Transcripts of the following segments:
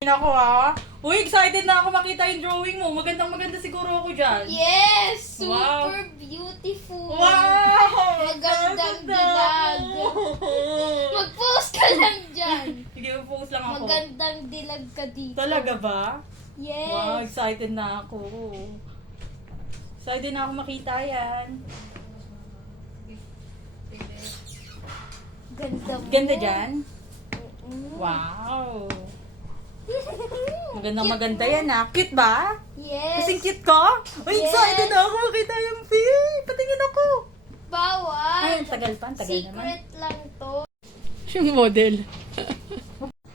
Ako ha. Uy, excited na ako makita yung drawing mo. Magandang-maganda siguro ako dyan. Yes! Wow. Super beautiful! Wow! Magandang dilag. Mag-post ka lang dyan. Sige, post lang ako. Magandang dilag ka dito. Talaga ba? Yes. Wow, excited na ako. Excited na ako makita yan. Ganda mo. Ganda dyan? Mm. Wow! Magandang-maganda yan ha. Cute ba? Yes. Kasing cute ko? Uy, Yes. excited na ako makita yung pin. Patingin ako. Bawal. Ay, ang tagal pa. Ang tagal naman. Secret lang to. Yung model.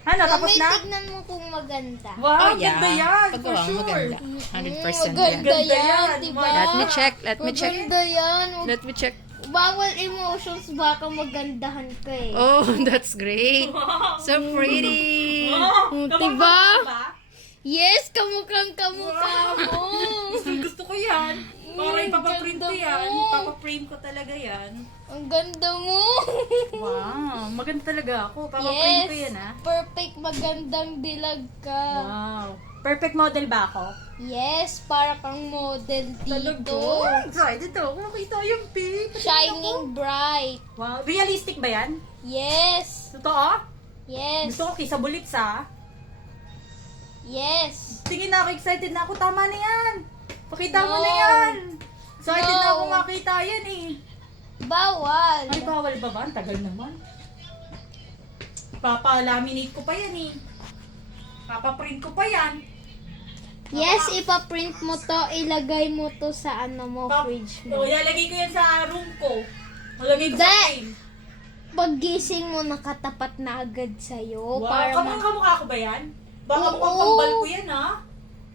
Ano, tapos Mamay na? tignan mo kung maganda. Wow, Oh, yeah. ganda yan. For Paggawa, sure. maganda. 100% Maganda yan. Ganda yan, yan. diba? Let me check, let me check. Maganda yan. Let me check. Bawal emotions, baka magandahan ka eh. Oh, that's great. So pretty. Wow. Diba? Kamukha ba? Yes, kamukhang kamukha mo. Gusto ko yan. Para ipapaprint ko ganda yan. mo. Ipapaprint ko talaga yan. Ang ganda mo. Wow, maganda talaga ako. Papaprint ko yan ha. Perfect, magandang dilag ka. Wow. Perfect model ba ako? Yes, para kang model Talaga? dito. Excited ako. Makita yung pin. Shining bright. Wow. Realistic ba yan? Yes. Totoo? Yes. Gusto ko kisa bullets ha. Yes. Tingin na ako, excited na ako. Tama na yan. Pakita mo No. na yan. Excited No. na ako makita yan eh. Bawal. Ay, bawal ba ba? Ang tagal naman. Papalaminate ko pa yan eh. Papaprint ko pa yan. Yes, ipaprint mo to, ilagay mo to sa ano mo, fridge mo. Ilalagay ko yan sa room ko. Malagay ko sa Hindi. frame. Paggising mo, nakatapat na agad sa'yo. Wow, Para kamukha ko ba yan? Baka Oo. mukhang kambal ko yan ha?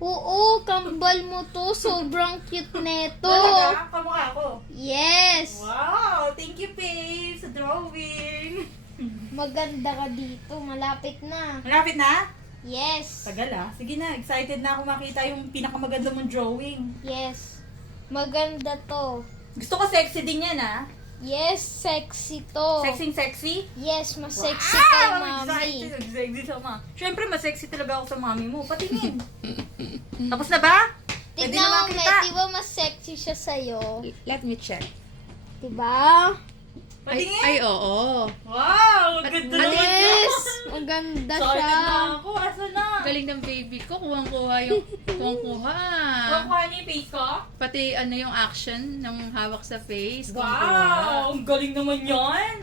Oo, kambal mo to. Sobrang cute neto. Talaga? Kamukha ko. Yes. Wow, thank you, Babe, sa drawing. Maganda ka dito. Malapit na. Malapit na? Yes. Tagal ah. Sige na, excited na ako makita yung pinakamaganda mong drawing. Yes. Maganda to. Gusto ko sexy din yan ah. Yes, sexy to. Sexy? Yes, mas sexy kay Wow! mami. Excited sa ma. Siyempre, mas sexy talaga ako sa mami mo. Patingin. Tapos na ba? Pwede Tignan na mo, makita. May, diba mas sexy siya sa'yo? Let me check. Diba? Patingin. Ay, oo. Wow! Ang ganda naman Yes! yun. Maganda Excited siya. na ako. Asa na? Galing ng baby ko. Kuhang-kuha yung... Kuhang-kuha. Kuha niya yung face ko? Pati ano yung action ng hawak sa face. Wow! Kuhang-kuha. Ang galing naman yan.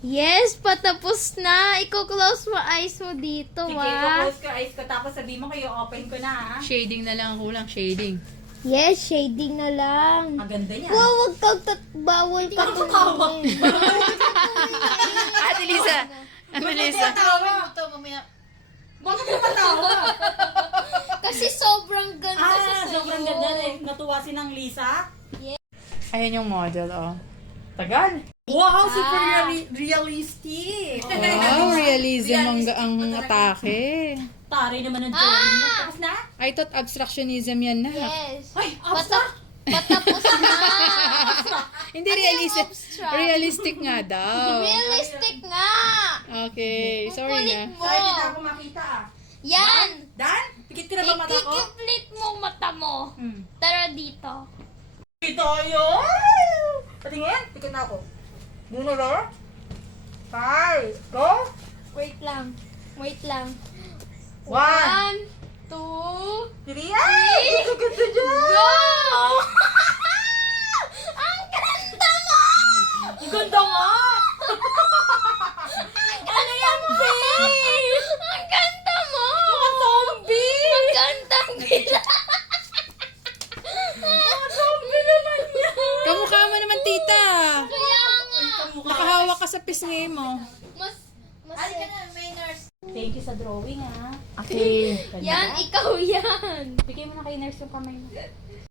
Yes, patapos na. Iko-close mo eyes mo dito, Sige, ah. close ko eyes ko. Tapos sabihin mo kayo, open ko na ha. Shading na lang ang kulang. Shading. Yes, shading na lang. Ang ganda niya. Wow, wag kang bawal ka Hindi ka tatawa. Ate Lisa. Ate Lisa. Bakit ka matawa? Kasi sobrang ganda siya sa'yo. Sobrang ganda eh. Natuwa si ng Lisa. Ayan yung model, oh. Tagal. Wow, super realistic. Wow, realism ang atake. Tari naman ang drawing mo. Tapos na? I thought abstractionism yan na. Yes. Ay, abstract. Patapos na. Hindi Ano yung realistic. abstract? Realistic nga daw. Realistic nga. Okay, sorry Kulit na. mo. Excited na ako makita ah. Yan. Dan? Pikit ka na ba mata ko? Ikikiplit mo mata mo. Tara dito. Dito tayo. Patingin. Pikit na ako. Muna ba? 5, go. Wait lang. Wait lang. 1, 1, 2, 3. Ay! Ang ganda dyan. go! Ang ganda mo! Ang ganda nga. Ano yan, babe? Ang ganda mo! Mga zombie. Ang gandang nila. Mga zombie naman yan. Kamukha mo naman, tita. Kaya nga. Nakahawak ka sa pisngi mo. Mas may nurse. Thank you sa drawing ah. Okay. Yan, ikaw yan. Bigay mo na kay nurse yung kamay mo.